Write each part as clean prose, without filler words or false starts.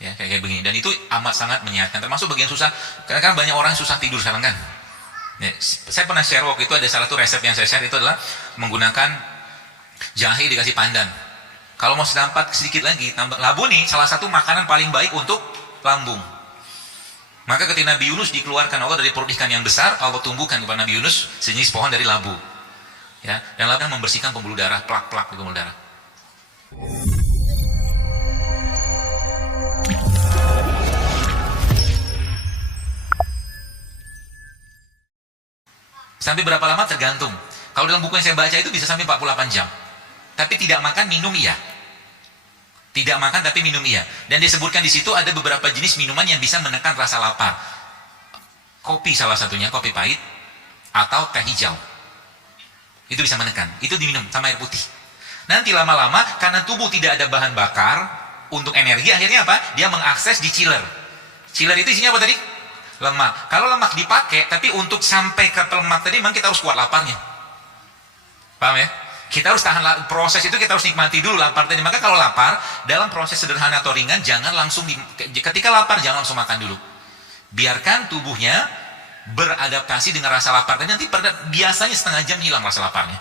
Ya, kayak begini. Dan itu amat sangat menyehatkan. Termasuk bagian susah, karena kan banyak orang susah tidur sekarang kan. Ya, saya pernah share waktu itu ada salah satu resep yang saya share itu adalah menggunakan jahe dikasih pandan. Kalau mau sedampat sedikit lagi, tambah labu nih salah satu makanan paling baik untuk lambung. Maka ketika Nabi Yunus dikeluarkan Allah dari perut ikan yang besar, Allah tumbuhkan kepada Nabi Yunus sejenis pohon dari labu. Ya, dan labu membersihkan pembuluh darah, plak-plak di pembuluh darah. Sampai berapa lama tergantung. Kalau dalam buku yang saya baca itu bisa sampai 48 jam. Tapi tidak makan, minum iya. Tidak makan tapi minum iya. Dan disebutkan di situ ada beberapa jenis minuman yang bisa menekan rasa lapar. Kopi salah satunya, kopi pahit atau teh hijau. Itu bisa menekan. Itu diminum sama air putih. Nanti lama-lama karena tubuh tidak ada bahan bakar untuk energi, akhirnya apa? Dia mengakses di chiller. Chiller itu isinya apa tadi? Lemak. Kalau lemak dipakai, tapi untuk sampai ke lemak tadi memang kita harus kuat laparnya. Paham ya? Kita harus tahan proses itu, kita harus nikmati dulu lapar tadi. Maka kalau lapar, dalam proses sederhana atau ringan, jangan langsung ketika lapar jangan langsung makan dulu. Biarkan tubuhnya beradaptasi dengan rasa lapar tadi. Nanti biasanya setengah jam hilang rasa laparnya.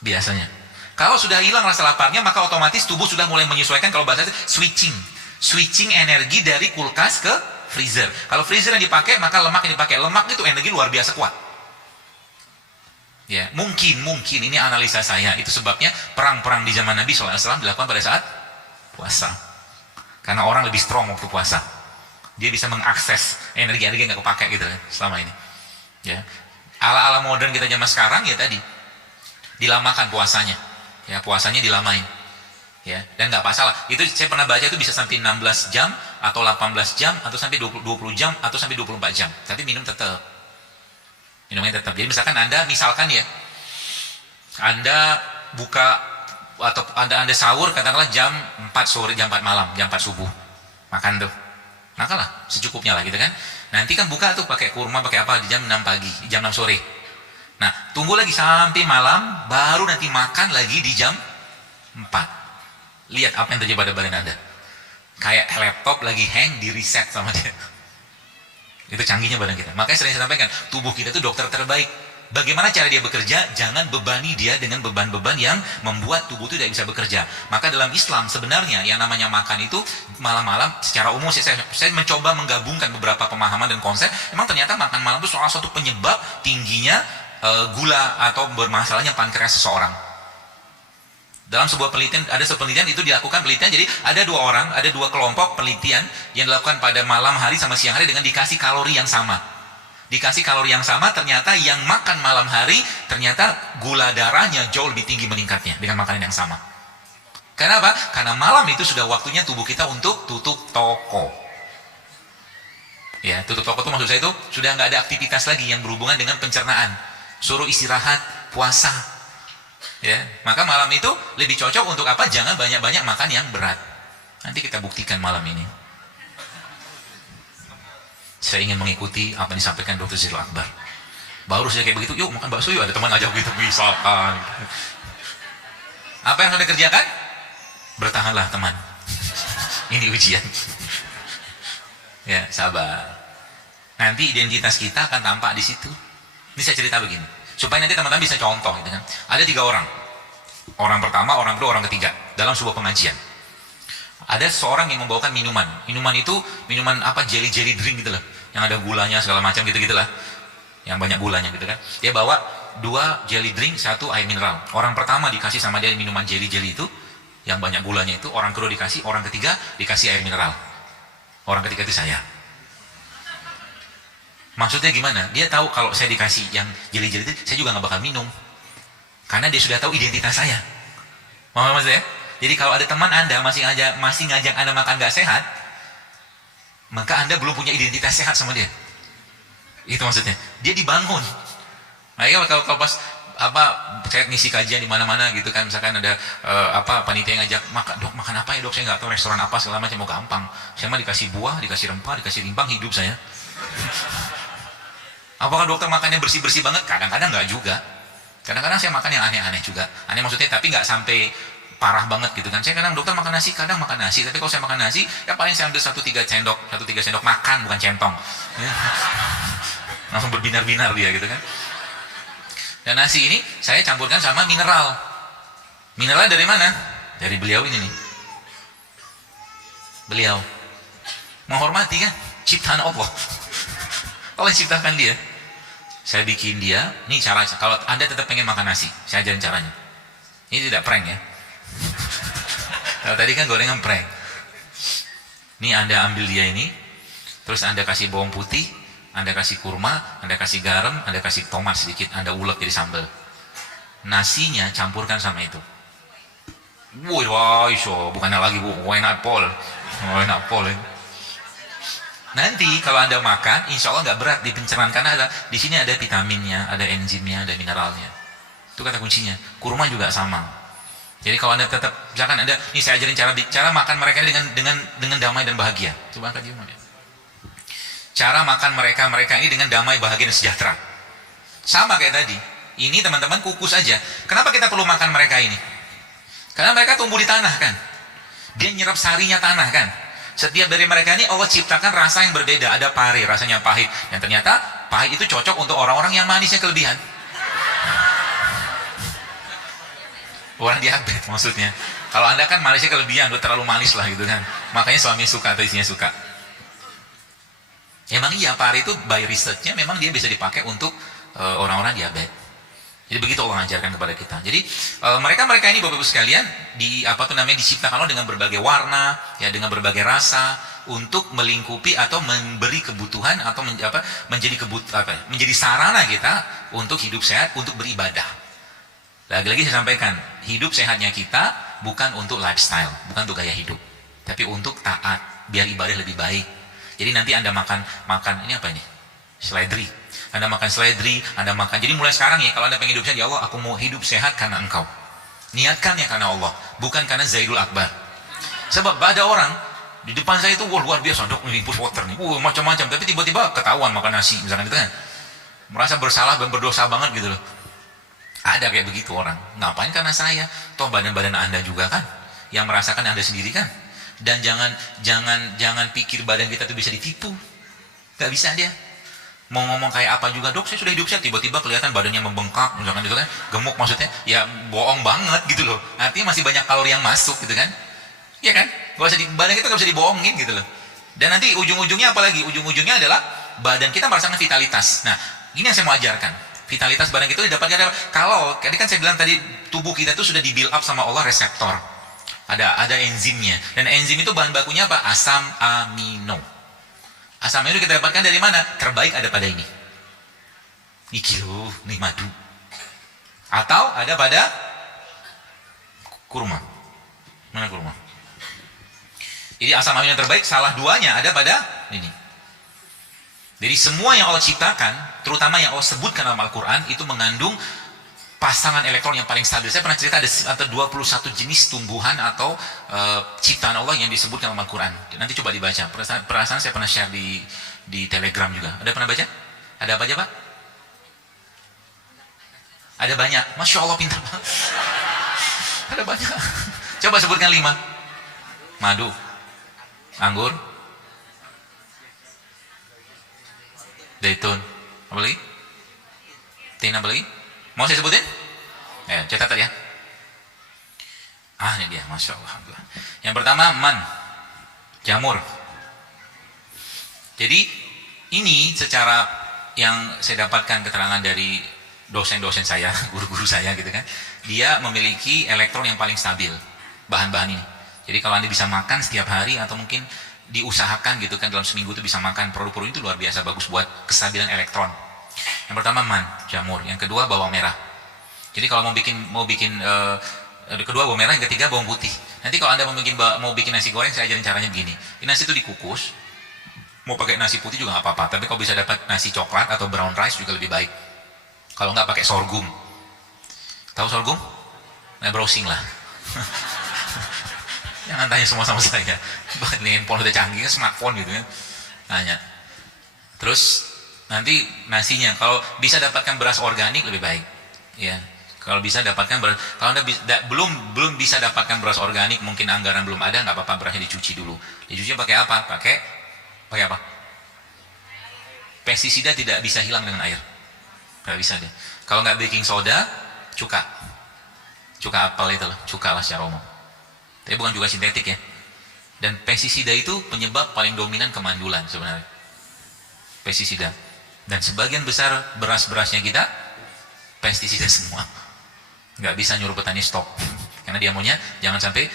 Biasanya. Kalau sudah hilang rasa laparnya, maka otomatis tubuh sudah mulai menyesuaikan, kalau bahasa itu switching energi dari kulkas ke freezer. Kalau freezer yang dipakai, maka lemak yang dipakai. Lemak itu energi luar biasa kuat. Ya, mungkin ini analisa saya. Itu sebabnya perang-perang di zaman Nabi SAW dilakukan pada saat puasa. Karena orang lebih strong waktu puasa. Dia bisa mengakses energi-energi yang nggak kepakai gitu selama ini. Ya, ala-ala modern kita zaman sekarang ya tadi dilamakan puasanya. Ya, puasanya dilamain. Ya, dan nggak masalah. Itu saya pernah baca itu bisa sampai 16 jam atau 18 jam atau sampai 20 jam atau sampai 24 jam. Tapi minumnya tetap. Jadi misalkan misalkan ya, Anda buka atau Anda sahur katakanlah jam 4 sore, jam 4 malam, jam 4 subuh. Makan tuh. Makalah secukupnya lah gitu kan. Nanti kan buka tuh pakai kurma, pakai apa di jam 6 pagi, jam 6 sore. Nah, tunggu lagi sampai malam baru nanti makan lagi di jam 4. Lihat apa yang terjadi pada badan Anda. Kayak laptop lagi hang, di reset sama dia. Itu canggihnya badan kita. Makanya sering saya sampaikan, tubuh kita itu dokter terbaik. Bagaimana cara dia bekerja? Jangan bebani dia dengan beban-beban yang membuat tubuh itu tidak bisa bekerja. Maka dalam Islam sebenarnya yang namanya makan itu malam-malam secara umum saya mencoba menggabungkan beberapa pemahaman dan konsep. Memang ternyata makan malam itu salah satu penyebab tingginya gula atau bermasalahnya pankreas seseorang. Dalam sebuah penelitian, ada sebuah penelitian itu dilakukan penelitian, jadi ada dua kelompok penelitian yang dilakukan pada malam hari sama siang hari dengan dikasih kalori yang sama. Dikasih kalori yang sama, ternyata yang makan malam hari, ternyata gula darahnya jauh lebih tinggi meningkatnya dengan makanan yang sama. Kenapa? Karena malam itu sudah waktunya tubuh kita untuk tutup toko. Ya, tutup toko itu maksud saya itu sudah nggak ada aktivitas lagi yang berhubungan dengan pencernaan. Suruh istirahat, puasa. Ya, maka malam itu lebih cocok untuk apa? Jangan banyak-banyak makan yang berat. Nanti kita buktikan malam ini. Saya ingin mengikuti apa yang disampaikan Dr. Zirul Akbar. Baru saya kayak begitu, yuk makan bakso yuk, ada teman ngajak begitu, misalkan. Apa yang harus dikerjakan? Bertahanlah teman. Ini ujian. Ya, sabar. Nanti identitas kita akan tampak di situ. Ini saya cerita begini. Supaya nanti teman-teman bisa contoh gitu kan. Ada 3 orang. Orang pertama, orang kedua, orang ketiga dalam sebuah pengajian. Ada seorang yang membawakan minuman. Minuman itu minuman apa? Jelly drink gitu loh. Yang ada gulanya segala macam gitu-gitulah. Yang banyak gulanya gitu kan. Dia bawa 2 jelly drink, 1 air mineral. Orang pertama dikasih sama dia minuman jelly itu yang banyak gulanya itu, orang kedua dikasih, orang ketiga dikasih air mineral. Orang ketiga itu saya. Maksudnya gimana? Dia tahu kalau saya dikasih yang jelly-jelly itu, saya juga nggak bakal minum. Karena dia sudah tahu identitas saya. Paham maksudnya? Jadi kalau ada teman Anda masih ngajak Anda makan nggak sehat, maka Anda belum punya identitas sehat sama dia. Itu maksudnya. Dia dibangun. Makanya kalau pas saya ngisi kajian di mana-mana gitu kan, misalkan ada panitia yang ngajak makan apa ya dok, saya nggak tahu restoran apa segala macam, mau gampang. Saya mah dikasih buah, dikasih rempah, dikasih rimbang, hidup saya. Apakah dokter makannya bersih-bersih banget? Kadang-kadang nggak juga. Kadang-kadang saya makan yang aneh-aneh juga. Aneh maksudnya tapi nggak sampai parah banget gitu kan. Saya kadang dokter makan nasi, kadang makan nasi, tapi kalau saya makan nasi ya paling saya ambil 1-3 sendok makan, bukan centong ya. Langsung berbinar-binar dia gitu kan. Dan nasi ini saya campurkan sama mineral. Mineral dari mana? Dari beliau ini nih. Beliau menghormati kan ciptaan Allah. Allah ciptakan dia. Saya bikin dia, ini cara, kalau Anda tetap pengen makan nasi, saya ajarin caranya. Ini tidak prank ya. Kalau tadi kan gorengan prank. Ini Anda ambil dia ini, terus Anda kasih bawang putih, Anda kasih kurma, Anda kasih garam, Anda kasih tomat sedikit, Anda ulek jadi sambal. Nasinya campurkan sama itu. Wah, iso, bukannya lagi enak pol. Enak pol ya. Nanti kalau Anda makan, insya Allah nggak berat di pencernaan karena di sini ada vitaminnya, ada enzimnya, ada mineralnya. Itu kata kuncinya. Kurma juga sama. Jadi kalau Anda tetap, misalkan Anda, ini saya ajarin cara makan mereka dengan damai dan bahagia. Coba angkat dia. Cara makan mereka ini dengan damai, bahagia dan sejahtera. Sama kayak tadi. Ini teman-teman kukus aja. Kenapa kita perlu makan mereka ini? Karena mereka tumbuh di tanah kan. Dia nyerap sarinya tanah kan. Setiap dari mereka ini Allah ciptakan rasa yang berbeda. Ada pari, rasanya pahit. Dan ternyata pahit itu cocok untuk orang-orang yang manisnya kelebihan. Orang diabetes maksudnya. Kalau Anda kan manisnya kelebihan, udah terlalu manis lah gitu kan. Makanya suami suka atau istrinya suka. Emang iya, pari itu by research-nya memang dia bisa dipakai untuk orang-orang diabetes. Jadi begitu Allah ajarkan kepada kita. Jadi mereka ini Bapak Ibu sekalian diciptakan Allah dengan berbagai warna, ya dengan berbagai rasa untuk melingkupi atau memberi kebutuhan atau menjadi sarana kita untuk hidup sehat, untuk beribadah. Lagi-lagi saya sampaikan, hidup sehatnya kita bukan untuk lifestyle, bukan untuk gaya hidup, tapi untuk taat, biar ibadah lebih baik. Jadi nanti Anda makan ini apa ini? Seledri. Anda makan seledri, Anda makan. Jadi mulai sekarang ya, kalau Anda pengen hidup sehat, ya Allah, aku mau hidup sehat karena Engkau. Niatkan ya karena Allah, bukan karena Zaidul Akbar. Sebab ada orang di depan saya itu, wah luar biasa, dok, ini push water nih, macam-macam, tapi tiba-tiba ketahuan makan nasi, misalkan gitu kan. Merasa bersalah dan berdosa banget gitu loh. Ada kayak begitu orang. Ngapain karena saya? Toh badan-badan Anda juga kan, yang merasakan Anda sendiri kan. Dan jangan pikir badan kita itu bisa ditipu. Gak bisa dia. Mau ngomong kayak apa juga, dok saya sudah hidup sehat, tiba-tiba kelihatan badannya membengkak, misalkan gitu kan, gemuk maksudnya, ya bohong banget gitu loh. Artinya masih banyak kalori yang masuk gitu kan. Iya kan? Badan kita gak bisa dibohongin gitu loh. Dan nanti ujung-ujungnya apa lagi? Ujung-ujungnya adalah badan kita merasakan vitalitas. Nah, ini yang saya mau ajarkan. Vitalitas badan kita didapatkan kalau tadi kan saya bilang tadi, tubuh kita itu sudah di build up sama Allah reseptor. Ada enzimnya. Dan enzim itu bahan bakunya apa? Asam amino. Asam amino kita dapatkan dari mana? Terbaik ada pada ini. Iki loh, nih madu. Atau ada pada kurma. Mana kurma? Jadi asam amino yang terbaik, salah duanya ada pada ini. Jadi semua yang Allah ciptakan, terutama yang Allah sebutkan dalam Al-Quran, itu mengandung pasangan elektron yang paling stabil. Saya pernah cerita ada 21 jenis tumbuhan atau ciptaan Allah yang disebutkan dalam Al-Quran. Nanti coba dibaca. Perasaan saya pernah share di Telegram juga. Ada pernah baca? Ada apa aja Pak? Ada banyak. Masya Allah pintar banget. Ada banyak. Coba sebutkan 5. Madu, anggur, zaitun, apa lagi? Tin, apa lagi? Mau saya sebutin? Ya, catat ya. Ini dia, Masya Allah. Yang pertama, jamur. Jadi, ini secara yang saya dapatkan keterangan dari dosen-dosen saya, guru-guru saya gitu kan. Dia memiliki elektron yang paling stabil, bahan-bahan ini. Jadi kalau Anda bisa makan setiap hari atau mungkin diusahakan gitu kan, dalam seminggu itu bisa makan produk-produk itu luar biasa bagus buat kestabilan elektron. Yang pertama jamur, yang kedua bawang merah. Jadi kalau mau bikin kedua bawang merah, yang ketiga bawang putih. Nanti kalau Anda mau bikin nasi goreng, saya ajarin caranya begini. Ini nasi itu dikukus. Mau pakai nasi putih juga nggak apa-apa, tapi kalau bisa dapat nasi coklat atau brown rice juga lebih baik. Kalau nggak pakai sorghum. Tahu sorghum? Nah, browsing lah. Jangan tanya semua sama saya. Ini handphone udah canggih kan, smartphone gitu kan. Tanya. Terus nanti nasinya kalau bisa dapatkan beras organik lebih baik. Ya. Kalau bisa dapatkan beras, kalau Anda belum bisa dapatkan beras organik, mungkin anggaran belum ada, nggak apa-apa, berasnya dicuci dulu. Dicuci pakai apa? Pakai apa? Pestisida tidak bisa hilang dengan air. Nggak bisa deh. Kalau nggak baking soda, cuka apel itu loh, cuka lah secara umum. Tapi bukan juga sintetik ya. Dan pestisida itu penyebab paling dominan kemandulan sebenarnya. Pestisida. Dan sebagian besar beras-berasnya kita pestisida semua. Nggak bisa nyuruh petani stop. Karena dia maunya jangan sampai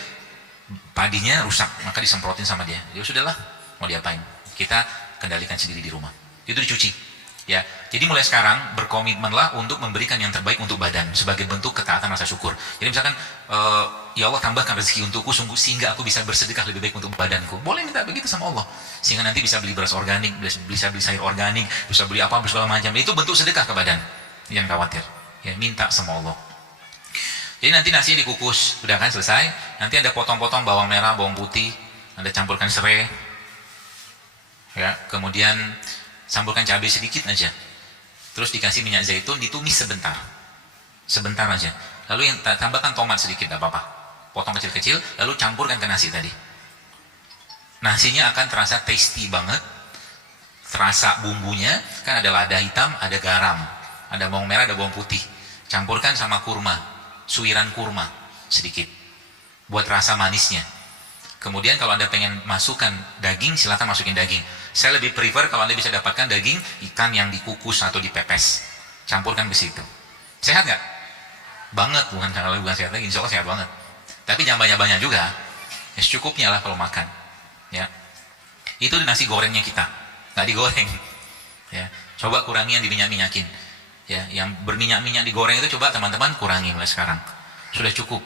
padinya rusak, maka disemprotin sama dia. Ya sudahlah, mau diapain? Kita kendalikan sendiri di rumah. Itu dicuci. Ya, jadi mulai sekarang berkomitmenlah untuk memberikan yang terbaik untuk badan sebagai bentuk ketaatan rasa syukur. Jadi misalkan ya Allah tambahkan rezeki untukku sehingga aku bisa bersedekah lebih baik untuk badanku. Boleh minta begitu sama Allah. Sehingga nanti bisa beli beras organik, bisa beli sayur organik, bisa beli apa segala macam. Itu bentuk sedekah ke badan. Jangan khawatir. Ya, minta sama Allah. Jadi nanti nasinya dikukus, sudah kan selesai. Nanti Anda potong-potong bawang merah, bawang putih, Anda campurkan serai. Ya, kemudian campurkan cabai sedikit aja. Terus dikasih minyak zaitun, ditumis sebentar. Sebentar aja. Lalu yang tambahkan tomat sedikit, enggak apa-apa. Potong kecil-kecil, lalu campurkan ke nasi tadi. Nasinya akan terasa tasty banget. Terasa bumbunya, kan ada lada hitam, ada garam, ada bawang merah, ada bawang putih. Campurkan sama kurma, suiran kurma sedikit. Buat rasa manisnya. Kemudian kalau Anda pengen masukkan daging, silakan masukin daging. Saya lebih prefer kalau Anda bisa dapatkan daging ikan yang dikukus atau dipepes. Campurkan ke situ. Sehat nggak? Banget, bukan sehat lagi, insya Allah sehat banget. Tapi jangan banyak-banyak juga. Ya secukupnya lah kalau makan. Ya. Itu nasi gorengnya kita. Nggak digoreng. Ya. Coba kurangi yang diminyak-minyakin. Ya, yang berminyak-minyak digoreng itu coba teman-teman kurangi mulai sekarang. Sudah cukup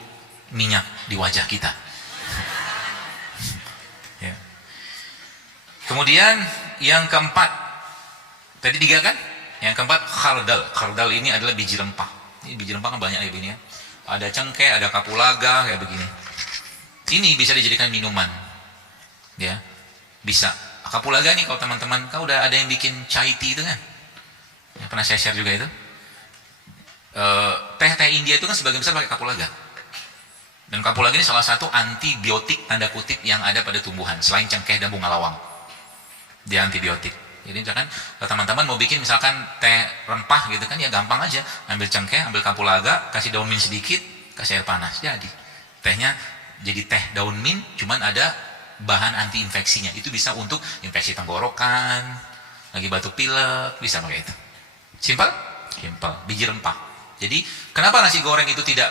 minyak di wajah kita. Ya. Kemudian yang keempat, tadi 3 kan? Yang keempat khardal. Khardal ini adalah biji rempah. Ini biji rempah kan banyak kayak begini ya. Ada cengkeh, ada kapulaga kayak begini. Ini bisa dijadikan minuman. Ya. Bisa. Kapulaga nih kalau teman-teman, kau udah ada yang bikin chai tea itu kan? Ya, pernah saya share juga itu. Teh India itu kan sebagian besar pakai kapulaga. Dan kapulaga ini salah satu antibiotik tanda kutip yang ada pada tumbuhan selain cengkeh dan bunga lawang. Dia antibiotik. Jadi misalkan teman-teman mau bikin misalkan teh rempah gitu kan, ya gampang aja. Ambil cengkeh, ambil kapulaga, kasih daun mint sedikit, kasih air panas, jadi tehnya jadi teh daun mint, cuman ada bahan anti infeksinya. Itu bisa untuk infeksi tenggorokan, lagi batuk pilek, bisa pakai itu. Simpel? Simpel. Biji rempah. Jadi kenapa nasi goreng itu tidak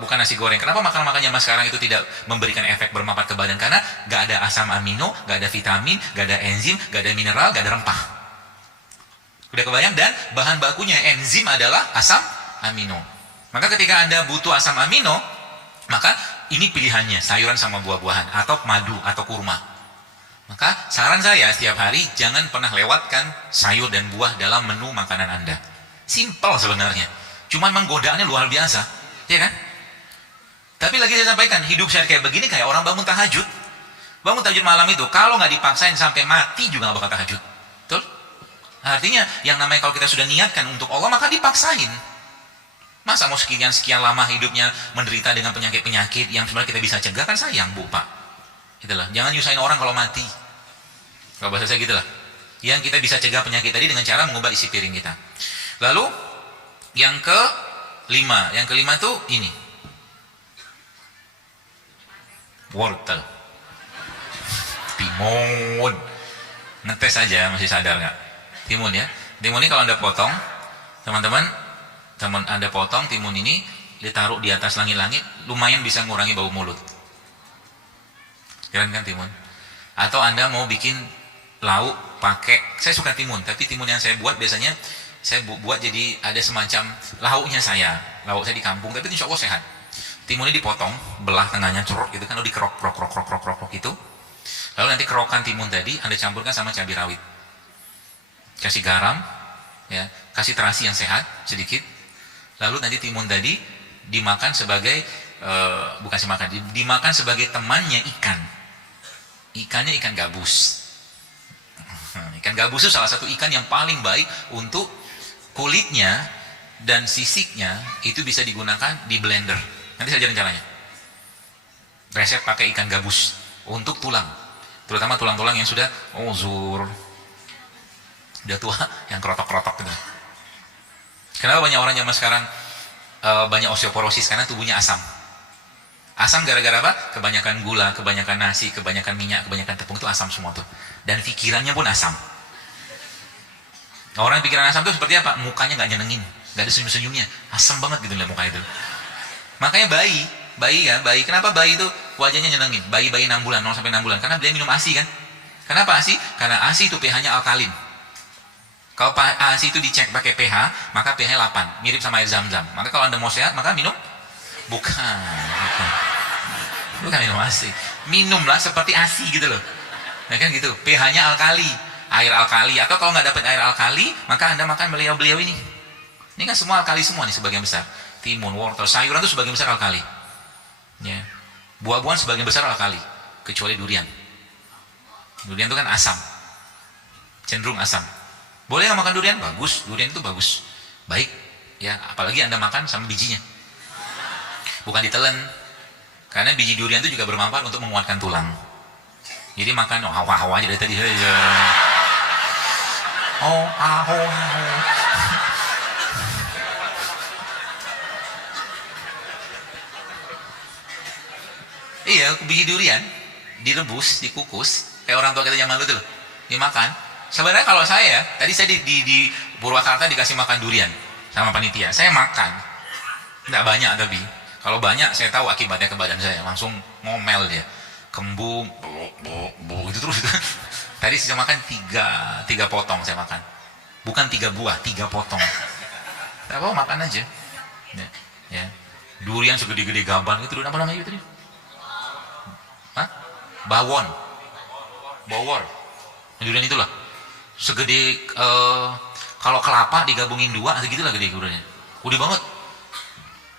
bukan nasi goreng? Kenapa makan-makan zaman sekarang itu tidak memberikan efek bermanfaat ke badan? Karena nggak ada asam amino, nggak ada vitamin, nggak ada enzim, nggak ada mineral, nggak ada rempah. Udah kebayang? Dan bahan bakunya enzim adalah asam amino. Maka ketika Anda butuh asam amino, maka ini pilihannya sayuran sama buah-buahan atau madu atau kurma. Maka saran saya setiap hari jangan pernah lewatkan sayur dan buah dalam menu makanan Anda. Simpel sebenarnya. Cuman menggodaannya luar biasa, ya kan? Tapi lagi saya sampaikan, hidup saya kayak begini kayak orang bangun tahajud. Bangun tahajud malam itu, kalau nggak dipaksain sampai mati juga nggak bakal tahajud. Betul? Artinya, yang namanya kalau kita sudah niatkan untuk Allah, maka dipaksain. Masa mau sekian lama hidupnya menderita dengan penyakit-penyakit yang sebenarnya kita bisa cegah, kan sayang, Bu, Pak. Itulah, jangan nyusahin orang kalau mati. Kalau bahasa saya gitulah. Yang kita bisa cegah penyakit tadi dengan cara mengubah isi piring kita. Lalu, yang kelima itu ini. Wortel. Timun. Ngetes aja masih sadar nggak? Timun ya. Timun ini kalau Anda potong, teman-teman Anda potong timun ini, ditaruh di atas langit-langit, lumayan bisa ngurangi bau mulut. Keren kan timun? Atau Anda mau bikin lauk pakai, saya suka timun, tapi timun yang saya buat biasanya saya buat jadi ada semacam lauknya saya. Lauk saya di kampung, tapi insya Allah sehat. Timunnya dipotong, belah tengahnya, curok gitu kan, lalu dikerok, krok gitu. Lalu nanti kerokan timun tadi Anda campurkan sama cabai rawit. Kasih garam, ya, kasih terasi yang sehat sedikit. Lalu nanti timun tadi dimakan sebagai dimakan sebagai temannya ikan. Ikannya ikan gabus. Ikan gabus itu salah satu ikan yang paling baik untuk kulitnya Dan sisiknya itu bisa digunakan di blender. Nanti saya ajarin caranya. Resep pakai ikan gabus untuk tulang, terutama tulang-tulang yang sudah uzur, udah tua, yang kerotok-kerotok gitu. Kenapa banyak orang zaman sekarang banyak osteoporosis? Karena tubuhnya asam. Asam gara-gara apa? Kebanyakan gula, kebanyakan nasi, kebanyakan minyak, kebanyakan tepung, itu asam semua tuh. Dan pikirannya pun asam. Orang yang pikiran asam tuh seperti apa? Mukanya nggak nyenengin, nggak ada senyum-senyumnya, asam banget gitu lihat muka itu. Makanya bayi, kenapa bayi itu wajahnya nyenengin? Bayi-bayi 6 bulan, 0 sampai 6 bulan, karena dia minum ASI kan? Kenapa ASI? Karena ASI itu pH-nya alkalin. Kalau ASI itu dicek pakai pH, maka pH-nya 8, mirip sama air zam-zam. Maka kalau Anda mau sehat, maka minum? Bukan minum ASI. Minumlah seperti ASI gitu loh. Nah kan gitu, pH-nya alkali, air alkali. Atau kalau nggak dapat air alkali, maka Anda makan beliau-beliau ini. Ini kan semua alkali semua nih sebagian besar. Timun, wortel, sayuran itu sebagian besar alkali. Ya. Buah-buahan sebagian besar alkali, kecuali durian. Durian itu kan asam, cenderung asam. Boleh nggak makan durian? Bagus, durian itu bagus, baik. Ya, apalagi Anda makan sama bijinya, bukan ditelan. Karena biji durian itu juga bermanfaat untuk menguatkan tulang. Jadi makan hawa-hawa aja dari tadi. Oh, iya, biji durian direbus, dikukus, kayak orang tua kita zaman dulu tuh loh, dimakan. Sebenarnya kalau saya, tadi saya di Purwakarta dikasih makan durian sama panitia, saya makan, nggak banyak tapi kalau banyak saya tahu akibatnya ke badan saya, langsung ngomel dia, kembung, gitu terus. Tadi saya makan tiga potong saya makan, bukan 3 buah, 3 potong. Tidak apa, makan aja. Ya. Durian segede-gede gaban gitu, apa namanya itu tadi? Hah? Bawor. Durian itulah segede kalau kelapa digabungin 2 atau gitulah gede duriannya. Udah banget.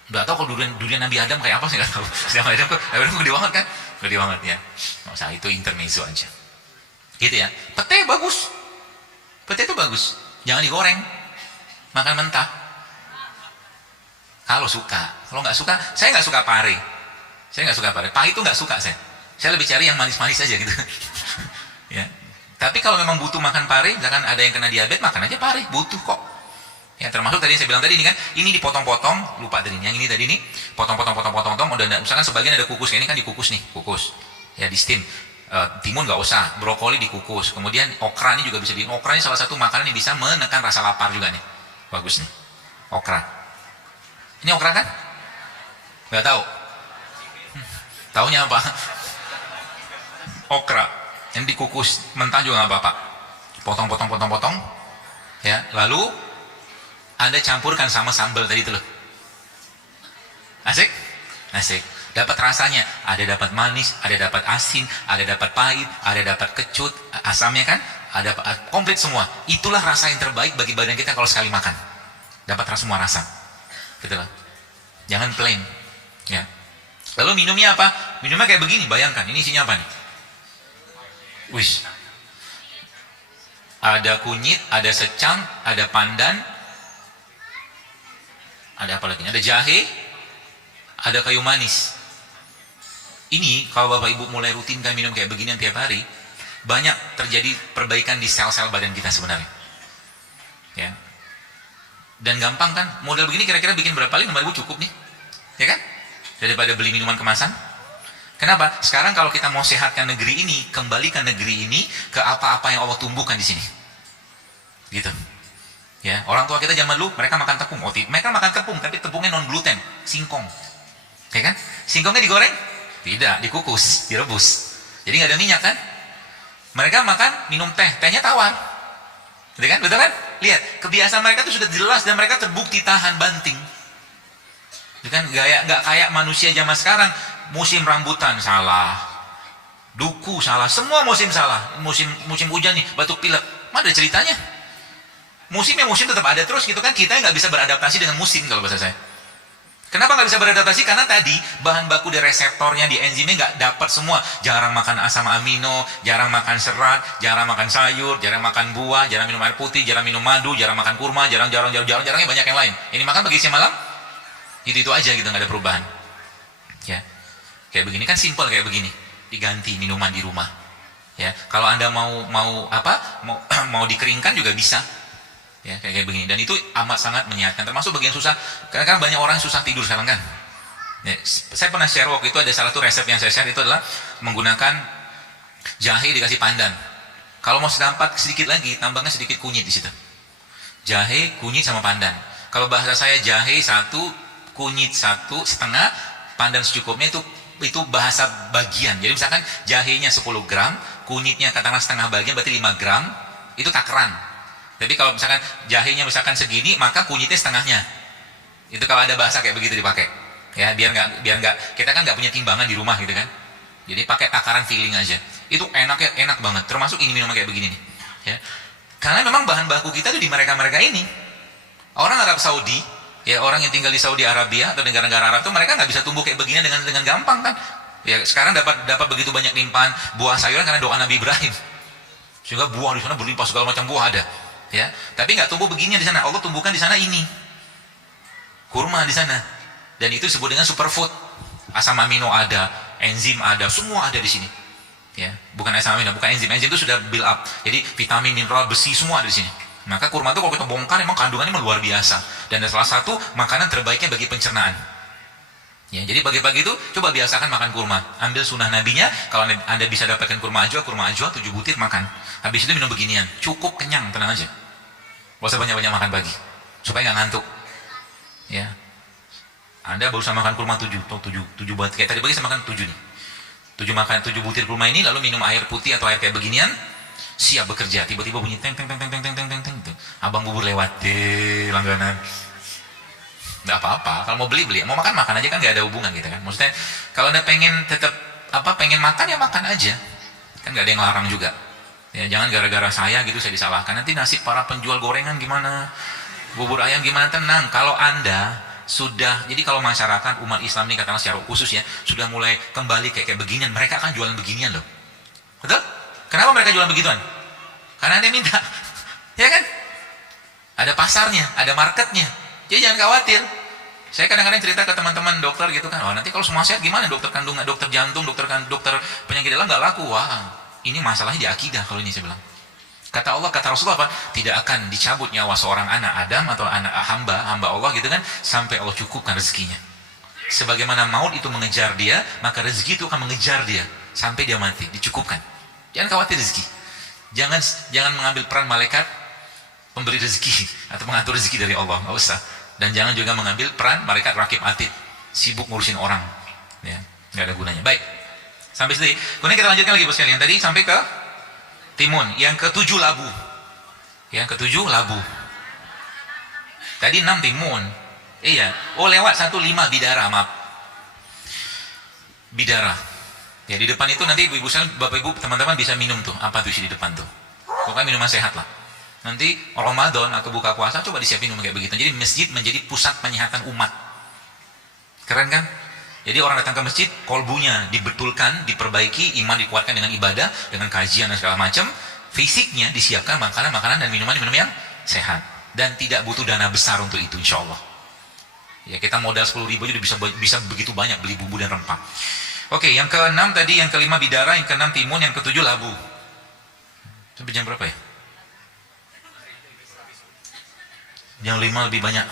Nggak tahu kalau durian Nabi Adam kayak apa sih, nggak tahu. Nabi Adam gede banget kan? Gede banget ya. Nggak usah, itu intermezzo aja. Gitu ya. Pete bagus. Pete itu bagus. Jangan digoreng. Makan mentah. Kalau suka. Kalau nggak suka, saya nggak suka pare. Pahit itu nggak suka saya. Saya lebih cari yang manis-manis aja gitu. Ya. Tapi kalau memang butuh makan pare, misalkan ada yang kena diabetes, makan aja pare, butuh kok. Ya, termasuk tadi yang saya bilang tadi ini kan, ini dipotong-potong, lupa tadi yang ini tadi ini, potong-potong, udah misalkan sebagian ada kukus, ini kan dikukus nih, kukus. Ya, di steam. Timun nggak usah, brokoli dikukus. Kemudian okra ini juga bisa okra ini salah satu makanan yang bisa menekan rasa lapar juga nih. Bagus nih. Okra. Ini okra kan? Nggak tahu. Taunya apa? Okra yang dikukus mentah juga nggak apa-apa, potong, ya, lalu Anda campurkan sama sambal tadi itu loh, asik, dapat rasanya, ada dapat manis, ada dapat asin, ada dapat pahit, ada dapat kecut, asamnya kan, ada komplit semua. Itulah rasa yang terbaik bagi badan kita kalau sekali makan, dapat semua rasa, gitu loh. Jangan plain, ya. Lalu minumnya apa? Minumnya kayak begini, bayangkan, ini isinya apa nih? Wih, ada kunyit, ada secang, ada pandan, ada apa lagi? Ada jahe, ada kayu manis. Ini kalau Bapak Ibu mulai rutinkan minum kayak beginian tiap hari, banyak terjadi perbaikan di sel-sel badan kita sebenarnya. Ya. Dan gampang kan? Model begini kira-kira bikin berapa kali? 5.000 cukup nih, ya kan? Daripada beli minuman kemasan. Kenapa? Sekarang kalau kita mau sehatkan negeri ini, kembalikan negeri ini ke apa-apa yang Allah tumbuhkan di sini. Gitu. Ya, orang tua kita zaman dulu mereka makan tepung, mereka makan tepung tapi tepungnya non gluten, singkong. Ya kan? Singkongnya digoreng? Tidak, dikukus, direbus. Jadi nggak ada minyak kan? Mereka makan, minum teh, tehnya tawar. Gitu kan? Betul kan? Lihat, kebiasaan mereka itu sudah jelas dan mereka terbukti tahan banting. Gitu kan? Nggak kayak manusia zaman sekarang. Musim rambutan salah, duku salah, semua musim salah. Musim hujan nih, batuk pilek, mana ada ceritanya? Musim tetap ada terus gitu kan, kita nggak bisa beradaptasi dengan musim kalau bahasa saya. Kenapa nggak bisa beradaptasi? Karena tadi bahan baku di reseptornya, di enzimnya nggak dapat semua. Jarang makan asam amino, jarang makan serat, jarang makan sayur, jarang makan buah, jarang minum air putih, jarang minum madu, jarang makan kurma, jarangnya banyak yang lain. Ini makan pagi siang malam, itu aja gitu, nggak ada perubahan. Ya, kayak begini kan simple kayak begini. Diganti minuman di rumah. Ya, kalau Anda mau mau dikeringkan juga bisa. Ya, kayak begini, dan itu amat sangat menyehatkan, termasuk bagian susah, karena kan banyak orang yang susah tidur sekarang kan. Ya, saya pernah share waktu itu, ada salah satu resep yang saya share itu adalah menggunakan jahe dikasih pandan. Kalau mau sedampat sedikit lagi, tambahkan sedikit kunyit di situ. Jahe, kunyit sama pandan. Kalau bahasa saya jahe 1, kunyit 1,5, pandan secukupnya, itu bahasa bagian. Jadi misalkan jahenya 10 gram, kunyitnya katakanlah setengah bagian, berarti 5 gram, itu takaran. Tapi kalau misalkan jahenya misalkan segini, maka kunyitnya setengahnya. Itu kalau ada bahasa kayak begitu dipakai. Ya, biar nggak kita kan nggak punya timbangan di rumah gitu kan. Jadi pakai takaran feeling aja. Itu enak banget. Termasuk ini minuman kayak begini nih. Ya. Karena memang bahan baku kita tuh di mereka-mereka ini. Orang Arab Saudi, ya orang yang tinggal di Saudi Arabia atau negara-negara Arab tuh mereka nggak bisa tumbuh kayak begini dengan gampang kan. Ya, sekarang dapat begitu banyak limpahan buah sayuran karena doa Nabi Ibrahim. Sehingga buah di sana berlimpah, segala macam buah ada. Ya, tapi nggak tumbuh begini di sana. Allah tumbuhkan di sana ini kurma di sana, dan itu disebut dengan superfood. Asam amino ada, enzim ada, semua ada di sini. Ya, bukan asam amino, bukan enzim. Enzim itu sudah build up. Jadi vitamin, mineral, besi semua ada di sini. Maka kurma itu kalau kita bongkar memang kandungannya luar biasa, dan salah satu makanan terbaiknya bagi pencernaan. Ya, jadi pagi-pagi itu coba biasakan makan kurma. Ambil sunnah nabinya. Kalau Anda bisa dapatkan kurma ajwa 7 butir makan. Habis itu minum beginian, cukup kenyang, tenang aja. Gak usah banyak-banyak makan pagi, supaya nggak ngantuk. Ya, Anda baru sama makan kurma 7 butir, kayak tadi pagi saya makan 7 nih. 7 butir kurma ini, lalu minum air putih atau air kayak beginian, siap bekerja. Tiba-tiba bunyi teng teng teng teng teng teng teng teng. Abang bubur lewat deh, langganan. Nggak apa-apa, kalau mau beli, mau makan aja kan, nggak ada hubungan gitu kan. Maksudnya kalau Anda pengen tetap pengen makan ya makan aja, kan nggak ada yang larang juga. Ya, jangan gara-gara saya gitu saya disalahkan. Nanti nasib para penjual gorengan gimana, bubur ayam gimana. Tenang, kalau Anda sudah, jadi kalau masyarakat umat Islam ini katakanlah secara khusus ya, sudah mulai kembali kayak beginian, mereka akan jualan beginian loh. Betul? Kenapa mereka jualan begituan? Karena Anda minta. Ya kan? Ada pasarnya, ada marketnya. Jadi jangan khawatir. Saya kadang-kadang cerita ke teman-teman dokter gitu kan, nanti kalau semua sehat gimana, dokter kandungan, dokter jantung, dokter penyakit dalam nggak laku. Wah, ini masalahnya di akidah. Kalau ini saya bilang, kata Allah, kata Rasulullah apa? Tidak akan dicabut nyawa seorang anak Adam atau anak hamba Allah gitu kan, sampai Allah cukupkan rezekinya. Sebagaimana maut itu mengejar dia, maka rezeki itu akan mengejar dia sampai dia mati, dicukupkan. Jangan khawatir rezeki. Jangan mengambil peran malaikat pemberi rezeki atau mengatur rezeki dari Allah, nggak usah. Dan jangan juga mengambil peran malaikat rakib atid, sibuk ngurusin orang, ya, nggak ada gunanya. Baik, sampai sini. Kemudian kita lanjutkan lagi bos sekalian. Tadi sampai ke timun. Yang ke-7 labu. Yang ke-7 labu. Tadi 6 timun. Iya. Oh, lewat 1 5 bidara, maaf. Bidara. Ya, di depan itu nanti ibu-ibu sekalian, bapak ibu, teman-teman bisa minum tuh. Apa tuh isi di depan tuh? Pokoknya minuman sehat lah. Nanti Ramadan atau buka puasa coba disiapin minum kayak begitu. Jadi masjid menjadi pusat penyehatan umat. Keren kan? Jadi orang datang ke masjid, kolbunya dibetulkan, diperbaiki, iman dikuatkan dengan ibadah, dengan kajian dan segala macam. Fisiknya disiapkan makanan-makanan dan minuman-minum yang sehat. Dan tidak butuh dana besar untuk itu, insya Allah. Ya, kita modal 10.000 aja bisa begitu banyak beli bumbu dan rempah. Oke, yang ke-6 tadi, yang ke-5 bidara, yang ke-6 timun, yang ke-7 labu. Sampai jam berapa ya? Jam 5 lebih banyak.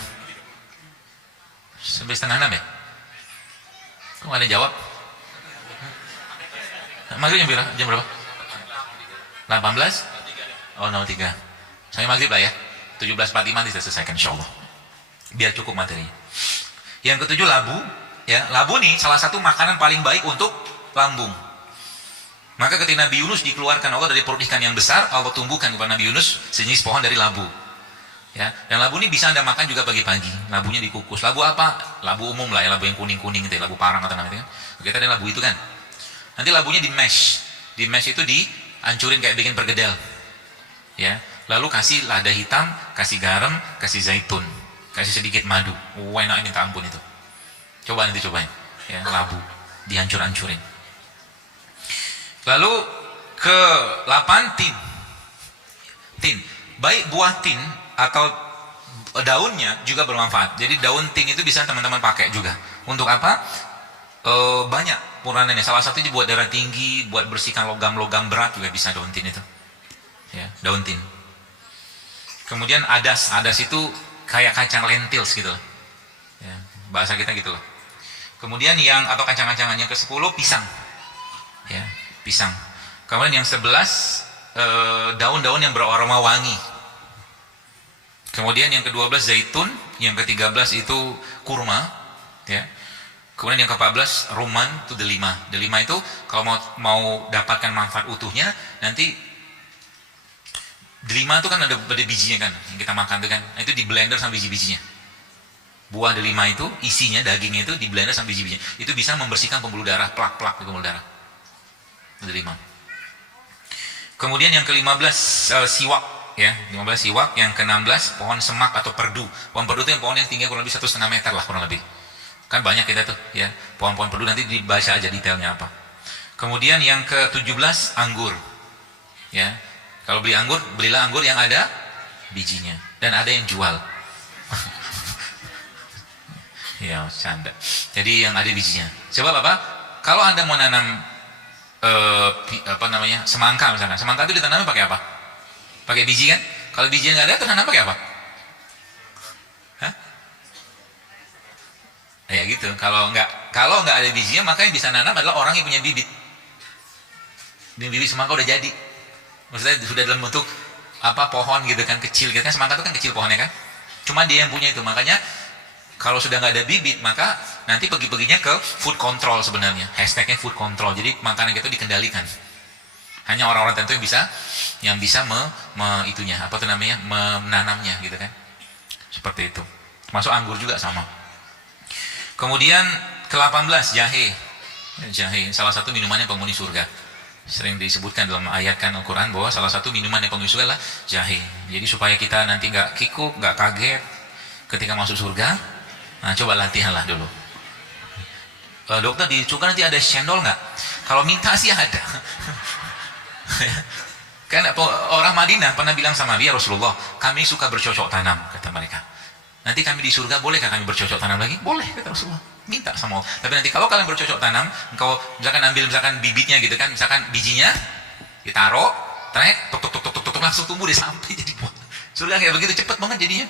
Sampai setengah 6 ya? Kok nggak ada jawab? Maghrib jam berapa? 18? Oh, 03. Sampai maghrib lah ya. 17.45 nanti saya selesaikan insyaAllah. Biar cukup materinya. Yang ke-7 labu. Ya, labu nih salah satu makanan paling baik untuk lambung. Maka ketika Nabi Yunus dikeluarkan Allah dari perut ikan yang besar, Allah tumbuhkan kepada Nabi Yunus sejenis pohon dari labu. Ya, dan labu ini bisa Anda makan juga pagi-pagi. Labunya dikukus. Labu apa? Labu umum lah ya, labu yang kuning-kuning itu, labu parang atau namanya kan. Kita ada labu itu kan. Nanti labunya di mash. Di mash itu dihancurin kayak bikin pergedel. Ya, lalu kasih lada hitam, kasih garam, kasih zaitun, kasih sedikit madu. Enak minta ampun itu. Coba nanti cobain. Ya, labu. Dihancur-hancurin. Lalu ke-8 tin. Tin. Baik buah tin atau daunnya juga bermanfaat. Jadi daun tin itu bisa teman-teman pakai juga. Untuk apa? Banyak puraannya. Salah satunya buat darah tinggi, buat bersihkan logam-logam berat juga bisa daun tin itu. Ya, daun tin. Kemudian adas. Adas itu kayak kacang lentils gitu. Ya, bahasa kita gitu loh. Kemudian yang atau kacang-kacangan yang ke-10 pisang. Ya, pisang. Kemudian yang 11 daun-daun yang beraroma wangi. Kemudian yang ke-12 zaitun, yang ke-13 itu kurma, ya. Kemudian yang ke-14 rumman, itu delima. Delima itu kalau mau dapatkan manfaat utuhnya, nanti delima itu kan ada bijinya kan, yang kita makan itu kan. Nah, itu di blender sama biji-bijinya. Buah delima itu isinya, dagingnya itu di blender sama biji-bijinya. Itu bisa membersihkan pembuluh darah, plak-plak di pembuluh darah. Delima. Kemudian yang ke-15 siwak, ya, 15 siwak. Yang ke-16 pohon semak atau perdu. Pohon perdu itu yang pohon yang tinggi kurang lebih 1,5 meter lah kurang lebih. Kan banyak kita tuh, ya. Pohon-pohon perdu nanti dibaca aja detailnya apa. Kemudian yang ke-17 anggur. Ya. Kalau beli anggur, belilah anggur yang ada bijinya dan ada yang jual. Ya, canda. Jadi yang ada bijinya. Coba Bapak, kalau Anda mau nanam semangka misalnya, semangka itu ditanamnya pakai apa? Pakai biji kan? Kalau bijinya nggak ada, tanam pakai apa? Hah? Ya gitu. Kalau nggak ada bijinya, maka yang bisa nanam adalah orang yang punya bibit. Bibit semangka udah jadi. Maksudnya sudah dalam bentuk pohon gitu kan, kecil gitu kan. Semangka itu kan kecil pohonnya kan. Cuma dia yang punya itu. Makanya kalau sudah nggak ada bibit, maka nanti pergi-perginya ke food control sebenarnya. Hashtagnya food control. Jadi makanan kita dikendalikan. Hanya orang-orang tertentu yang bisa menanamnya gitu kan. Seperti itu. Masuk anggur juga sama. Kemudian ke-18 jahe. Jahe salah satu minuman yang penghuni surga. Sering disebutkan dalam ayat kan Al-Quran bahwa salah satu minuman yang penghuni surga adalah jahe. Jadi supaya kita nanti nggak kikuk, nggak kaget ketika masuk surga. Nah, coba latihanlah dulu. Dokter, di surga nanti ada cendol nggak? Kalau minta sih ada. Kan orang Madinah pernah bilang sama dia, Rasulullah, kami suka bercocok tanam, kata mereka. Nanti kami di surga, bolehkah kami bercocok tanam lagi? Boleh, kata Rasulullah. Minta sama Allah. Tapi nanti kalau kalian bercocok tanam, engkau misalkan ambil bibitnya gitu kan, misalkan bijinya ditaruh, tuk langsung tumbuh deh sampai jadi buah. Surga kayak begitu cepat banget jadinya.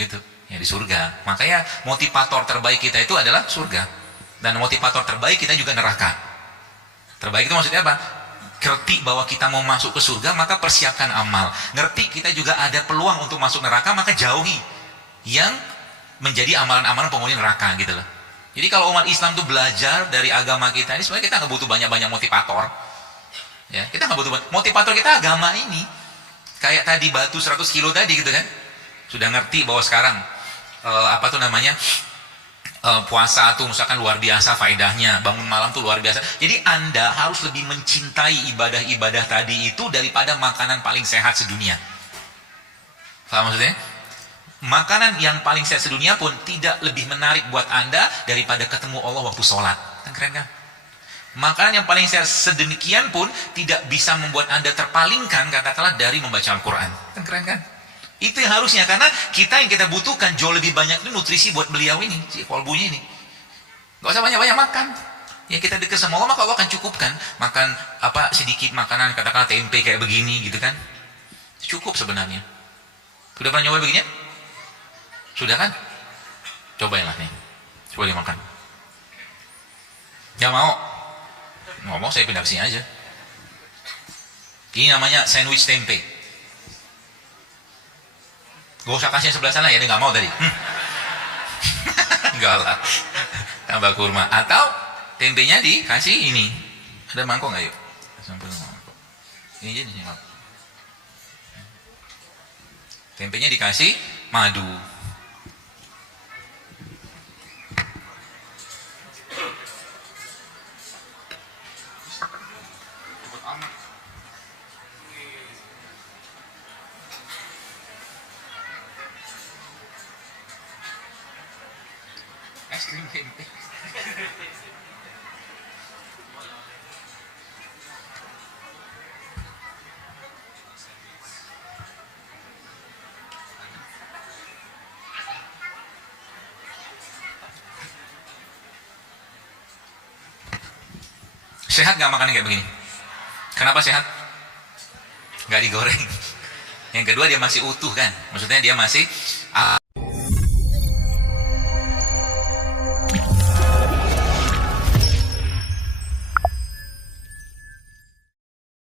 Gitu. Ya di surga. Makanya motivator terbaik kita itu adalah surga. Dan motivator terbaik kita juga neraka. Terbaik itu maksudnya apa? Ngerti bahwa kita mau masuk ke surga, maka persiapkan amal. Ngerti kita juga ada peluang untuk masuk neraka, maka jauhi yang menjadi amalan-amalan penghuni neraka gitu loh. Jadi kalau umat Islam tuh belajar dari agama kita ini, sebenarnya kita nggak butuh banyak-banyak motivator. Ya, kita nggak butuh motivator, kita agama ini. Kayak tadi batu 100 kilo tadi gitu kan. Sudah ngerti bahwa sekarang puasa tuh misalkan luar biasa faedahnya, bangun malam tuh luar biasa. Jadi Anda harus lebih mencintai ibadah-ibadah tadi itu daripada makanan paling sehat sedunia. Paham maksudnya? Makanan yang paling sehat sedunia pun tidak lebih menarik buat Anda daripada ketemu Allah waktu sholat. Kan keren kan? Makanan yang paling sehat sedemikian pun tidak bisa membuat Anda terpalingkan katakanlah dari membaca Al-Quran. Kan keren kan? Itu yang harusnya, karena yang kita butuhkan jauh lebih banyak itu nutrisi buat beliau ini, si kolbunya ini. Gak usah banyak-banyak makan. Ya kita dekat sama Allah, maka Allah akan cukupkan. Makan sedikit makanan, katakanlah tempe kayak begini gitu kan. Cukup sebenarnya. Sudah pernah nyoba begini? Sudah kan? Cobainlah nih. Coba dimakan. Gak mau? Ngomong saya pindah ke sini aja. Ini namanya sandwich tempe. Gak usah kasih yang sebelah sana ya, dia gak mau tadi. Enggak lah. Tambah kurma. Atau tempenya dikasih ini. Ada mangkok gak yuk? Sampai mangkok. Ini aja nih. Tempenya dikasih madu. Es krim tempe. Sehat nggak makan kayak begini? Kenapa sehat? Nggak digoreng. Yang kedua dia masih utuh kan, maksudnya dia masih